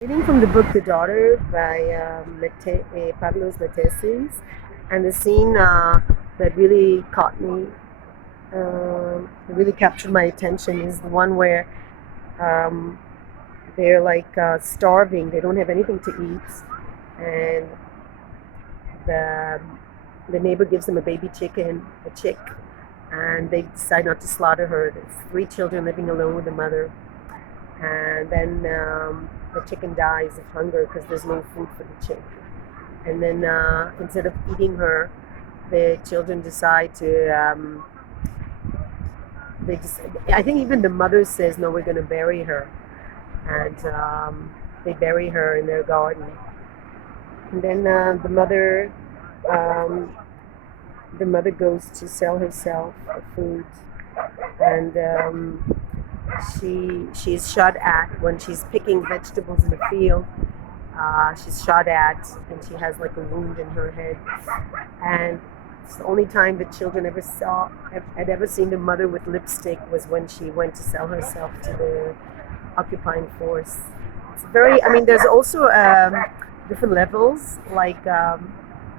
Reading from the book The Daughter by Pablos Latesis, and the scene that really caught me, that really captured my attention, is the one where um, they're like starving. They don't have anything to eat, and the the neighbor gives them a baby chicken, a chick, and they decide not to slaughter her. There's three children living alone with the mother, and then the chicken dies of hunger because there's no food for the chick. And then instead of eating her, the children decide to. They just, I think even the mother says, "No, we're going to bury her," and they bury her in their garden. And then um, the mother goes to sell herself for food, and she's shot at when she's picking vegetables in the field. She's shot at, and she has like a wound in her head. And it's the only time the children had ever seen the mother with lipstick was when she went to sell herself to the occupying force. It's very. I mean, there's also different levels, like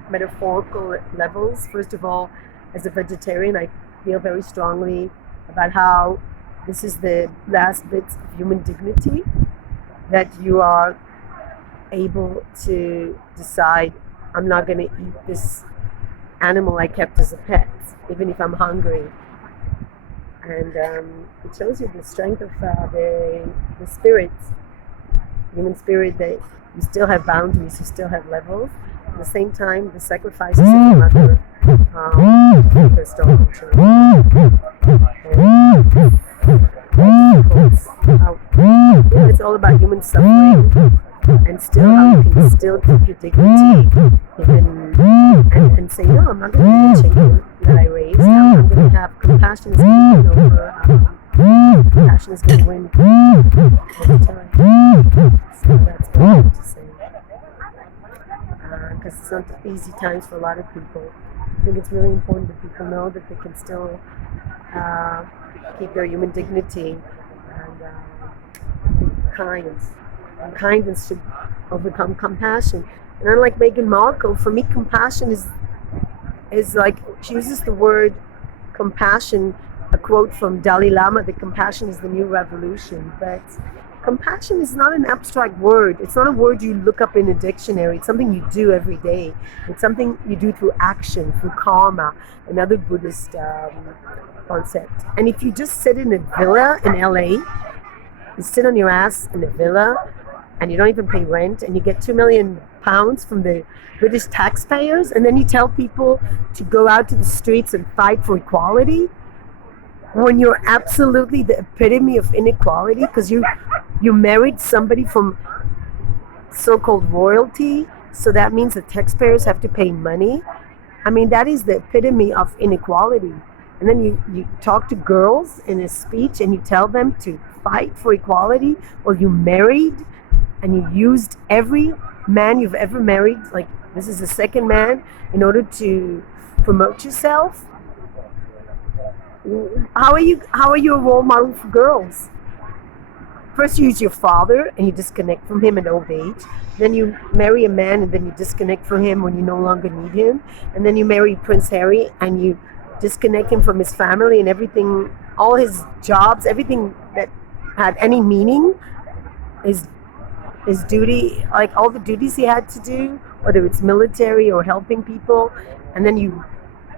metaphorical levels. First of all, as a vegetarian, I feel very strongly about how this is the last bits of human dignity, that you are able to decide, I'm not going to eat this animal I kept as a pet, even if I'm hungry. And it shows you the strength of the spirit, human spirit, that you still have boundaries, you still have levels. At the same time, the sacrifices of the mother to keep her starving children. It's all about human suffering, and still how you can still keep your dignity, and say, no, I'm not going to eat the chicken that I raised. I'm going to have compassion is going to win over. Compassion is going to win every time. So that's what I have to say. Because it's not easy times for a lot of people. I think it's really important that people know that they can still keep their human dignity and be kind. And kindness should overcome compassion. And unlike Megain Markle, for me, compassion is like, she uses the word compassion, a quote from Dalai Lama, that compassion is the new revolution. But compassion is not an abstract word. It's not a word you look up in a dictionary. It's something you do every day. It's something you do through action, through karma, another Buddhist concept. And if you just sit in a villa in LA, you sit on your ass in a villa, and you don't even pay rent, and you get £2 million from the British taxpayers, and then you tell people to go out to the streets and fight for equality, when you're absolutely the epitome of inequality, because you married somebody from so-called royalty, so that means the taxpayers have to pay money. I mean, that is the epitome of inequality. And then you talk to girls in a speech and you tell them to fight for equality. Well, you married and you used every man you've ever married, like this is the second man, in order to promote yourself. How are you a role model for girls? First you use your father and you disconnect from him in old age. Then you marry a man and then you disconnect from him when you no longer need him. And then you marry Prince Harry and you disconnect him from his family and everything, all his jobs, everything that had any meaning, his duty, like all the duties he had to do, whether it's military or helping people. And then you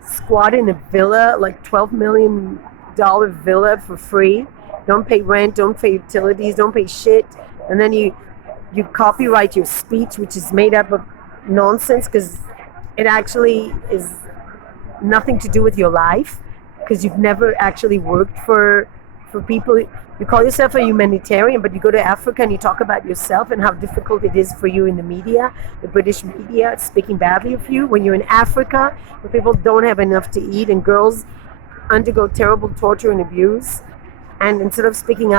squat in a villa, like $12 million villa for free. Don't pay rent, don't pay utilities, don't pay shit. And then you copyright your speech, which is made up of nonsense, because it actually is nothing to do with your life, because you've never actually worked for people. You call yourself a humanitarian, but you go to Africa and you talk about yourself and how difficult it is for you in the media, the British media, speaking badly of you. When you're in Africa, where people don't have enough to eat and girls undergo terrible torture and abuse, and instead of speaking